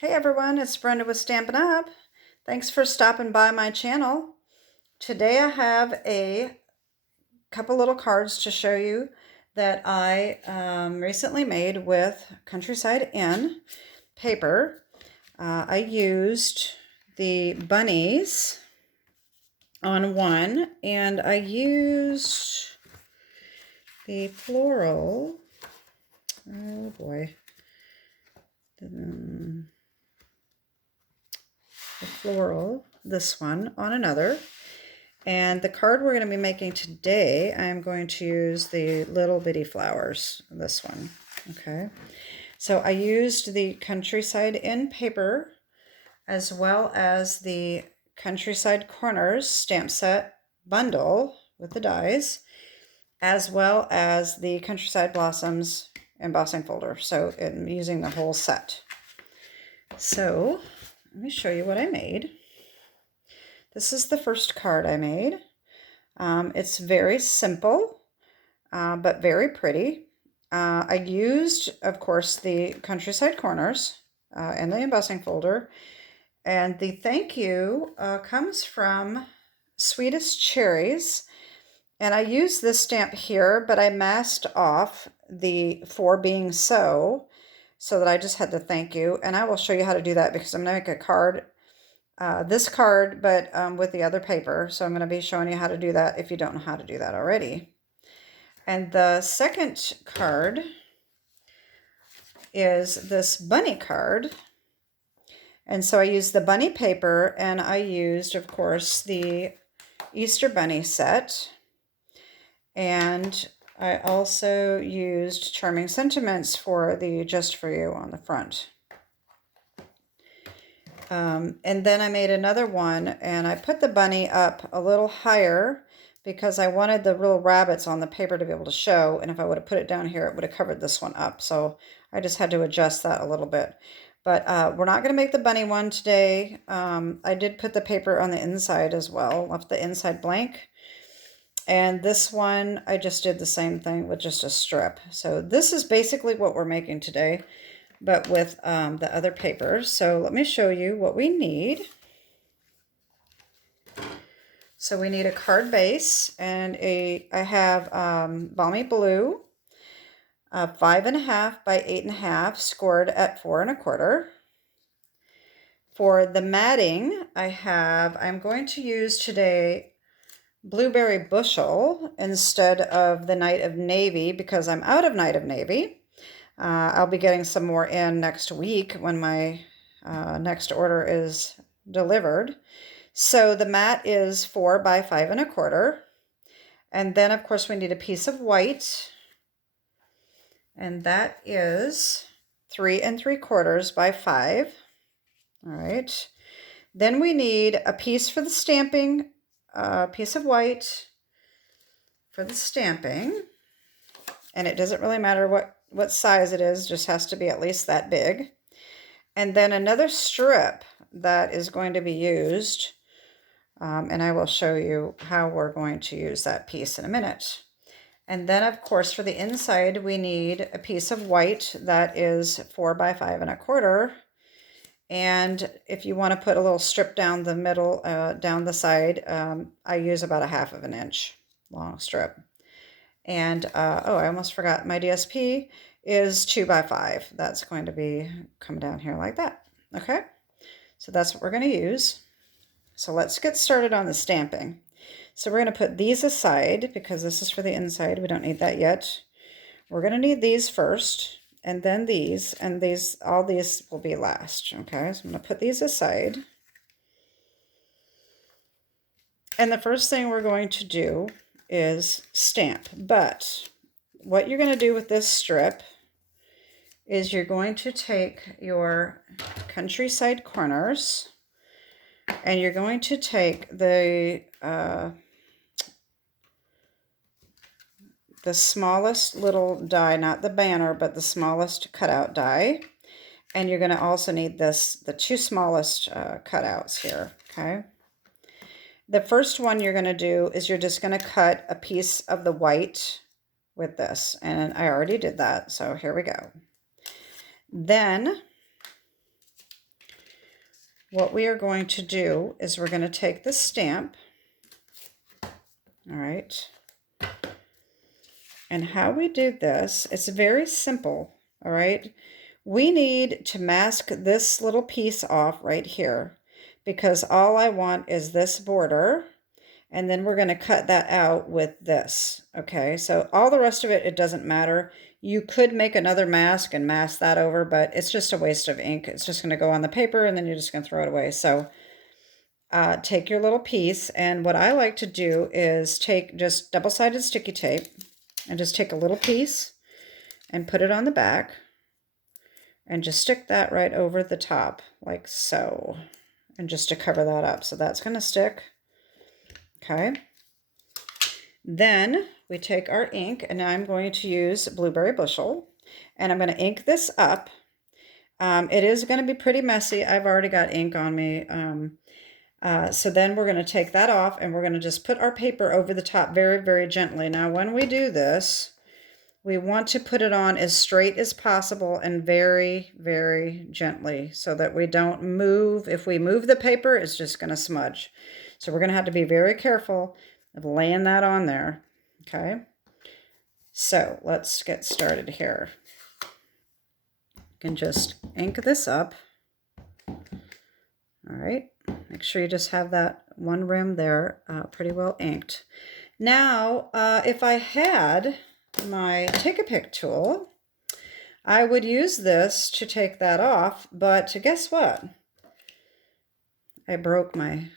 Hey everyone, it's Brenda with Stampin' Up! Thanks for stopping by my channel. Today I have a couple little cards to show you that I recently made with Countryside Inn paper. I used the bunnies on one, and I used the floral. Oh boy. The floral, this one, on another. And the card we're going to be making today, I'm going to use the little bitty flowers, this one. Okay. So I used the Countryside Inn paper as well as the Countryside Corners stamp set bundle with the dies, as well as the Countryside Blossoms embossing folder. So I'm using the whole set. So let me show you what I made. This is the first card I made. It's very simple, but very pretty. I used, of course, the Countryside Corners and the embossing folder. And the thank you comes from Sweetest Cherries. And I used this stamp here, but I masked off the for being so that I just had the thank you. And I will show you how to do that because I'm going to make a card, this card, but with the other paper. So I'm going to be showing you how to do that if you don't know how to do that already. And the second card is this bunny card. And so I used the bunny paper, and I used, of course, the Easter Bunny set. And I also used Charming Sentiments for the Just For You on the front. And then I made another one, and I put the bunny up a little higher because I wanted the little rabbits on the paper to be able to show, and if I would have put it down here, it would have covered this one up. So I just had to adjust that a little bit. But we're not going to make the bunny one today. I did put the paper on the inside as well, left the inside blank. And this one, I just did the same thing with just a strip. So this is basically what we're making today, but with the other papers. So let me show you what we need. So we need a card base, and I have Balmy Blue, 5.5 by 8.5, scored at 4 1/4. For the matting, I'm going to use today Blueberry Bushel instead of the Night of Navy because I'm out of Night of Navy. I'll be getting some more in next week when my next order is delivered. So the mat is 4 by 5 1/4. And then, of course, we need a piece of white. And that is 3 3/4 by 5. All right. Then we need a piece for the stamping, a piece of white for the stamping. And it doesn't really matter what size it is, just has to be at least that big. And then another strip that is going to be used. And I will show you how we're going to use that piece in a minute. And then, of course, for the inside, we need a piece of white that is 4 by 5 1/4. And if you want to put a little strip down the middle, down the side, I use about 1/2 inch long strip. And, oh, I almost forgot, my DSP is 2 by 5. That's going to be come down here like that. Okay, so that's what we're going to use. So let's get started on the stamping. So we're going to put these aside because this is for the inside. We don't need that yet. We're going to need these first, and then these, and all these will be last. Okay, so I'm going to put these aside. And the first thing we're going to do is stamp. But what you're going to do with this strip is you're going to take your Countryside Corners, and you're going to take the smallest little die, not the banner, but the smallest cutout die. And you're going to also need the two smallest cutouts here, okay? The first one you're going to do is you're just going to cut a piece of the white with this. And I already did that, so here we go. Then what we are going to do is we're going to take the stamp, all right, and how we do this, it's very simple, all right. We need to mask this little piece off right here because all I want is this border, and then we're going to cut that out with this, okay? So all the rest of it, it doesn't matter. You could make another mask and mask that over, but it's just a waste of ink. It's just going to go on the paper, and then you're just going to throw it away. So take your little piece, and what I like to do is take just double-sided sticky tape and just take a little piece and put it on the back and just stick that right over the top like so, and just to cover that up. So that's going to stick. Okay. Then we take our ink, and I'm going to use Blueberry Bushel, and I'm going to ink this up. It is going to be pretty messy. I've already got ink on me. So then we're going to take that off, and we're going to just put our paper over the top very, very gently. Now, when we do this, we want to put it on as straight as possible and very, very gently so that we don't move. If we move the paper, it's just going to smudge. So we're going to have to be very careful of laying that on there. Okay. So let's get started here. You can just ink this up. All right. Make sure you just have that one rim there pretty well inked. Now, if I had my Take-A-Pick tool, I would use this to take that off, but guess what? I broke my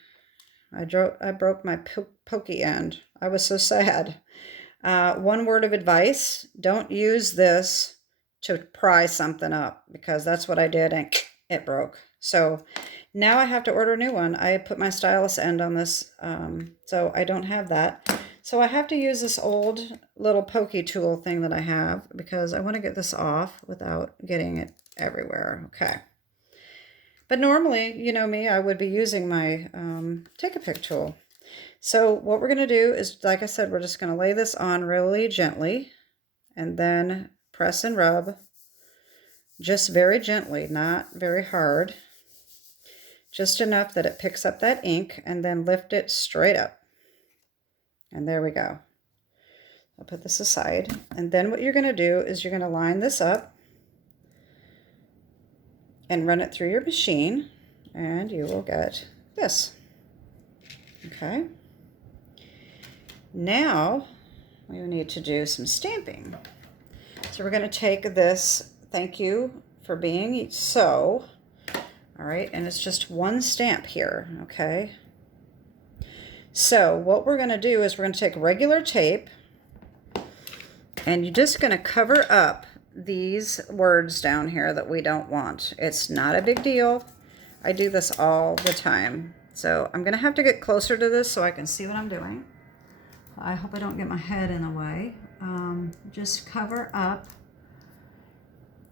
pokey end. I was so sad. One word of advice, don't use this to pry something up, because that's what I did and it broke. So now I have to order a new one. I put my stylus end on this, so I don't have that. So I have to use this old little pokey tool thing that I have because I want to get this off without getting it everywhere. Okay. But normally, you know me, I would be using my Take-A-Pick tool. So what we're going to do is, like I said, we're just going to lay this on really gently and then press and rub just very gently, not very hard. Just enough that it picks up that ink, and then lift it straight up. And there we go. I'll put this aside. And then what you're going to do is you're going to line this up and run it through your machine, and you will get this. Okay. Now we need to do some stamping. So we're going to take this "Thank you for being so." All right, and it's just one stamp here, okay? So what we're going to do is we're going to take regular tape, and you're just going to cover up these words down here that we don't want. It's not a big deal. I do this all the time. So I'm going to have to get closer to this so I can see what I'm doing. I hope I don't get my head in the way. Just cover up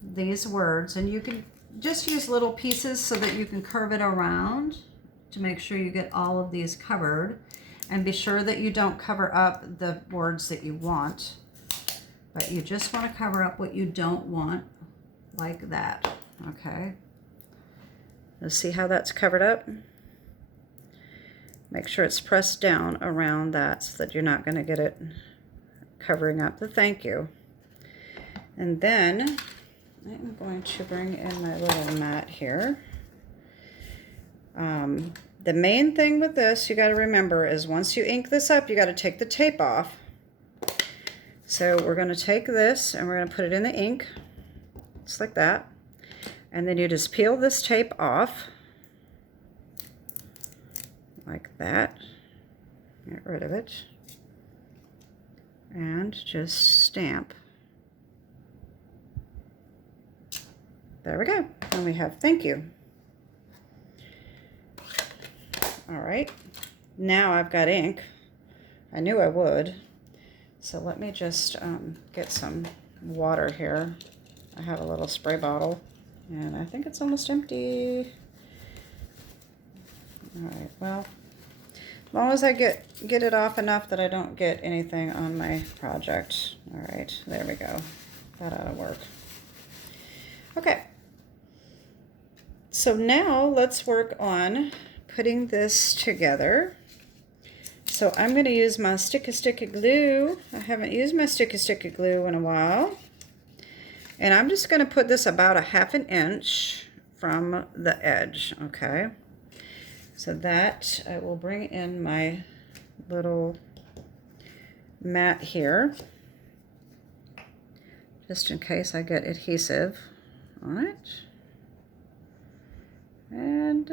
these words, and you can just use little pieces so that you can curve it around to make sure you get all of these covered, and be sure that you don't cover up the words that you want, but you just want to cover up what you don't want, like that. Okay, let's see how that's covered up. Make sure it's pressed down around that so that you're not going to get it covering up the "thank you." And then I'm going to bring in my little mat here. The main thing with this you got to remember is once you ink this up, you got to take the tape off. So we're going to take this and we're going to put it in the ink, just like that. And then you just peel this tape off, like that. Get rid of it. And just stamp. There we go. And we have "thank you." All right. Now I've got ink. I knew I would. So let me just get some water here. I have a little spray bottle, and I think it's almost empty. All right. Well, as long as I get it off enough that I don't get anything on my project. All right. There we go. That ought to work. Okay. So so now let's work on putting this together. So I'm going to use my sticky glue. I haven't used my sticky glue in a while. And I'm just going to put this about a 1/2 inch from the edge, okay? So that I will bring in my little mat here, just in case I get adhesive on it. And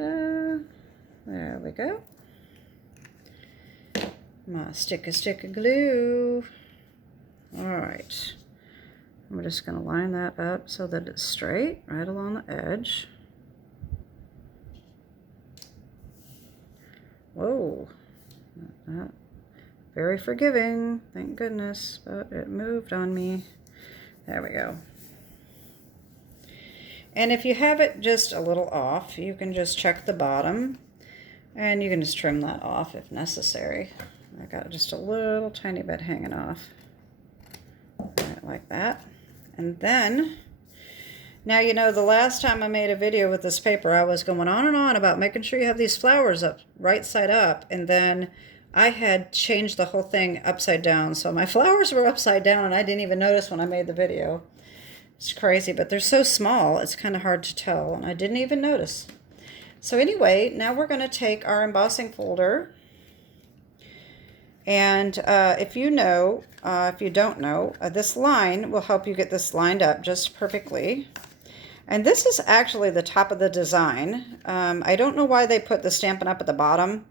there we go. My sticky glue. All right. I'm just going to line that up so that it's straight right along the edge. Whoa. Not very forgiving, thank goodness, but it moved on me. There we go. And if you have it just a little off, you can just check the bottom and you can just trim that off if necessary. I got just a little tiny bit hanging off. Right, like that. And then, now you know the last time I made a video with this paper, I was going on and on about making sure you have these flowers up right side up, and then I had changed the whole thing upside down. So my flowers were upside down and I didn't even notice when I made the video. It's crazy, but they're so small, it's kind of hard to tell, and I didn't even notice. So anyway, now we're going to take our embossing folder. And if you know, if you don't know, this line will help you get this lined up just perfectly. And this is actually the top of the design. I don't know why they put the Stampin' Up! At the bottom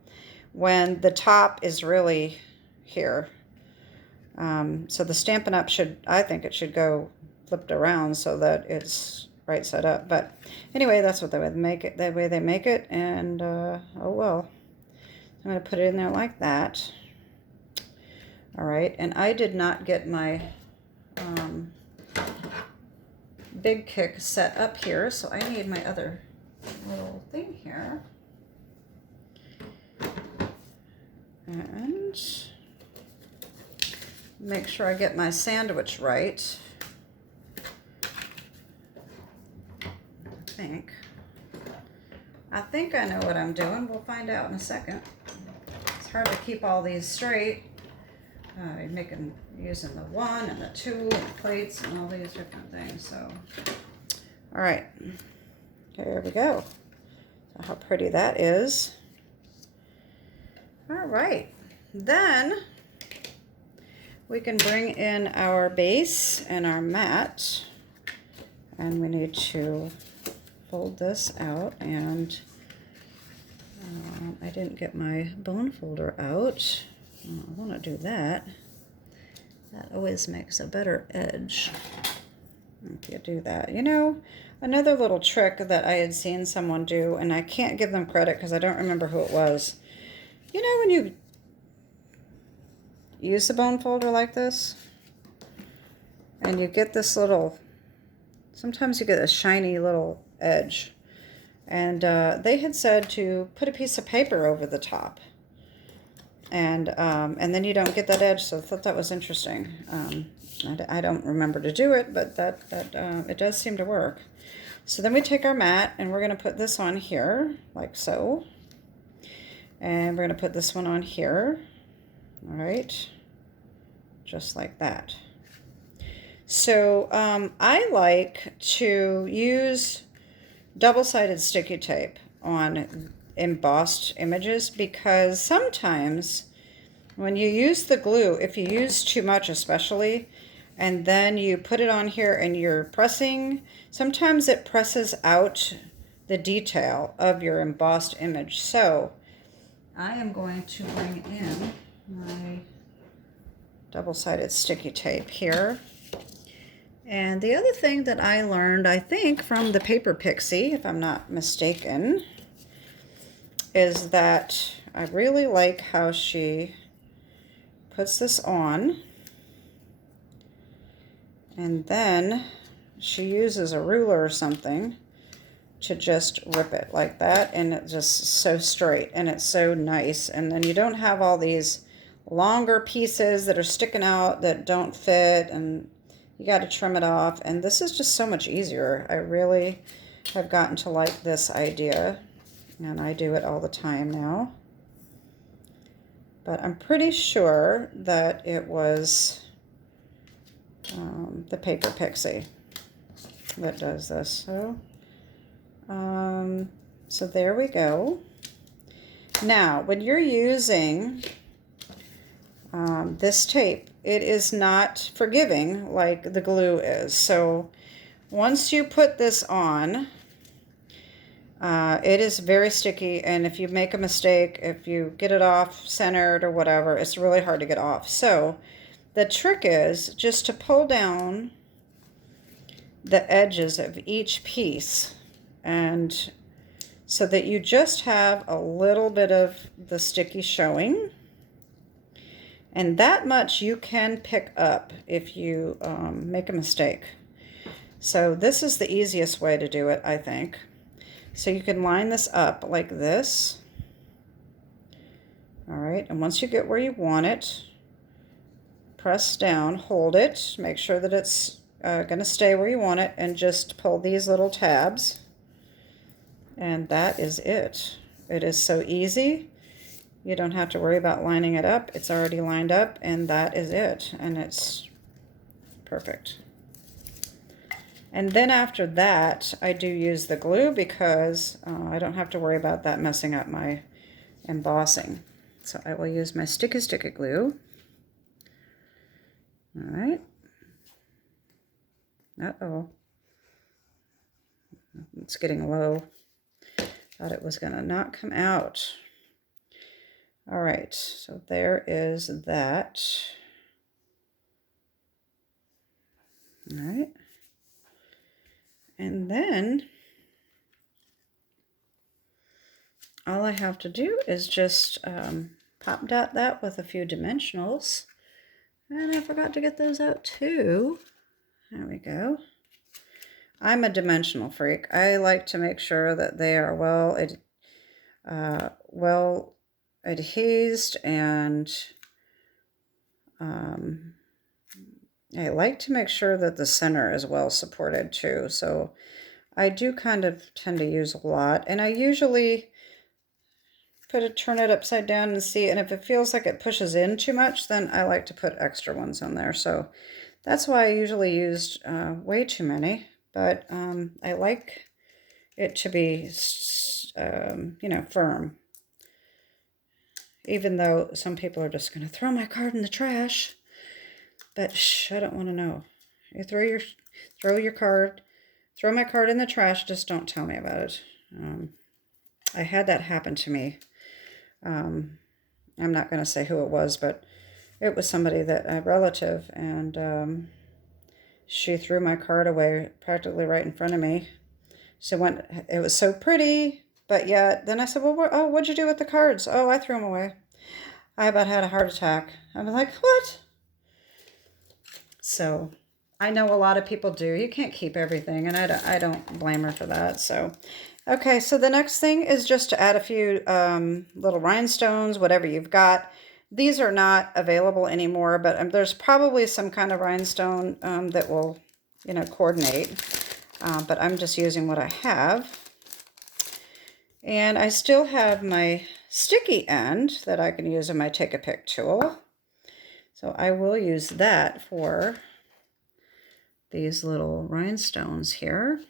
when the top is really here. So the Stampin' Up! Should, I think it should go flipped around so that it's right side up. But anyway, that's what they would make it, the way they make it. And oh well. I'm going to put it in there like that. All right, and I did not get my big kick set up here, so I need my other little thing here. And make sure I get my sandwich right. I think I know what I'm doing. We'll find out in a second. It's hard to keep all these straight. Using the 1 and the 2 and plates and all these different things. So, all right, there we go. So how pretty that is. All right, then we can bring in our base and our mat, and we need to fold this out. And I didn't get my bone folder out. I want to do that. That always makes a better edge if you do that. You know, another little trick that I had seen someone do, and I can't give them credit because I don't remember who it was. You know, when you use the bone folder like this, and you get this little, sometimes you get a shiny little edge. And they had said to put a piece of paper over the top. And then you don't get that edge, so I thought that was interesting. I don't remember to do it, but that it does seem to work. So then we take our mat, and we're going to put this on here, like so. And we're going to put this one on here. All right. Just like that. So I like to use double-sided sticky tape on embossed images, because sometimes when you use the glue, if you use too much especially, and then you put it on here and you're pressing, sometimes it presses out the detail of your embossed image. So I am going to bring in my double-sided sticky tape here. And the other thing that I learned, I think, from the Paper Pixie, if I'm not mistaken, is that I really like how she puts this on, and then she uses a ruler or something to just rip it like that, and it's just so straight and it's so nice. And then you don't have all these longer pieces that are sticking out that don't fit, and you got to trim it off. And this is just so much easier. I really have gotten to like this idea, and I do it all the time now. But I'm pretty sure that it was the Paper Pixie that does this. So there we go. Now, when you're using this tape, it is not forgiving like the glue is. So once you put this on, it is very sticky, and if you make a mistake, if you get it off centered or whatever, it's really hard to get off. So the trick is just to pull down the edges of each piece, and so that you just have a little bit of the sticky showing. And that much you can pick up if you make a mistake. So this is the easiest way to do it, I think. So you can line this up like this. All right, and once you get where you want it, press down, hold it, make sure that it's going to stay where you want it, and just pull these little tabs. And that is it. It is so easy. You don't have to worry about lining it up. It's already lined up, and that is it. And it's perfect. And then after that, I do use the glue because I don't have to worry about that messing up my embossing. So I will use my sticky glue. All right. Uh-oh. It's getting low. Thought it was gonna not come out. All right, so there is that. All right. And then all I have to do is just pop dot that with a few dimensionals. And I forgot to get those out too. There we go. I'm a dimensional freak. I like to make sure that they are well adhesed, and I like to make sure that the center is well supported too. So I do kind of tend to use a lot, and I usually turn it upside down and see, and if it feels like it pushes in too much, then I like to put extra ones on there. So that's why I usually used way too many, but I like it to be, you know, firm. Even though some people are just going to throw my card in the trash, but shh, I don't want to know. You throw my card in the trash. Just don't tell me about it. I had that happen to me. I'm not going to say who it was, but it was somebody a relative, and she threw my card away practically right in front of me. So it was so pretty, but yet then I said, well, what'd you do with the cards? Oh, I threw them away. I about had a heart attack. I was like, what? So I know a lot of people do. You can't keep everything, and I don't blame her for that. So, okay, so the next thing is just to add a few little rhinestones, whatever you've got. These are not available anymore, but there's probably some kind of rhinestone that will, you know, coordinate. But I'm just using what I have. And I still have my sticky end that I can use in my Take a Pick tool. So I will use that for these little rhinestones here.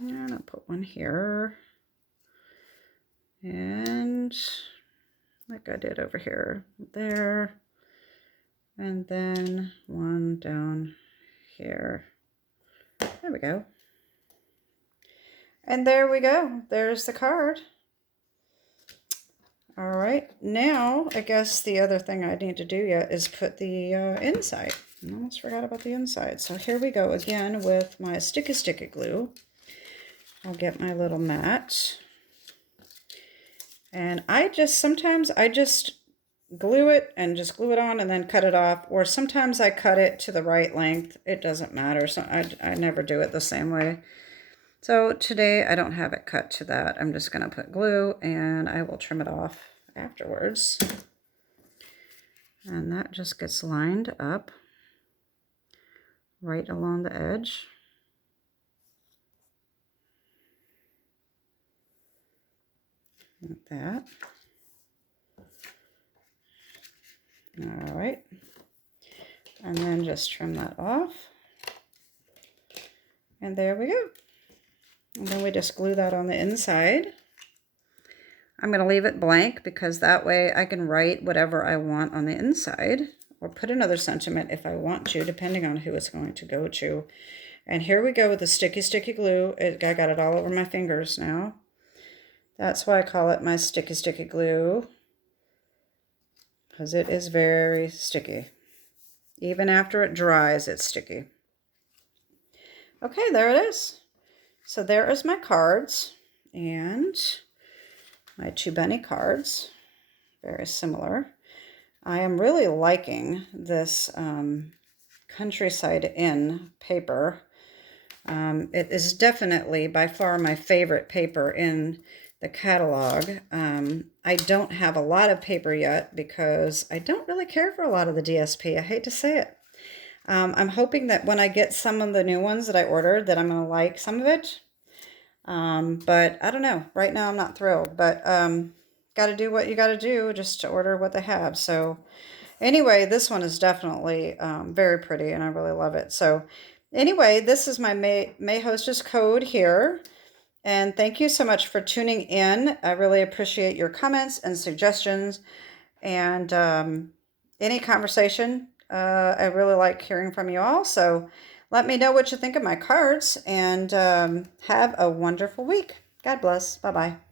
And I'll put one here. And like I did over here, there. And then one down here. There we go. And there we go. There's the card. All right. Now, I guess the other thing I need to do yet is put the inside. I almost forgot about the inside. So here we go again with my sticky glue. I'll get my little mat. And sometimes I just glue it and just glue it on and then cut it off. Or sometimes I cut it to the right length. It doesn't matter. So I never do it the same way. So today I don't have it cut to that. I'm just going to put glue, and I will trim it off afterwards. And that just gets lined up right along the edge. like that. All right. And then just trim that off. And there we go. And then we just glue that on the inside. I'm going to leave it blank because that way I can write whatever I want on the inside, or put another sentiment if I want to, depending on who it's going to go to. And here we go with the sticky glue. I got it all over my fingers now. That's why I call it my sticky glue, because it is very sticky. Even after it dries, it's sticky. Okay, there it is. So there is my cards and my 2 Benny cards. Very similar. I am really liking this Countryside Inn paper. It is definitely by far my favorite paper in the catalog. I don't have a lot of paper yet because I don't really care for a lot of the DSP. I hate to say it. I'm hoping that when I get some of the new ones that I ordered that I'm going to like some of it. But I don't know. Right now I'm not thrilled. But got to do what you got to do just to order what they have. So anyway, this one is definitely very pretty and I really love it. So anyway, this is my May Hostess code here. And thank you so much for tuning in. I really appreciate your comments and suggestions and any conversation. I really like hearing from you all. So let me know what you think of my cards and have a wonderful week. God bless. Bye-bye.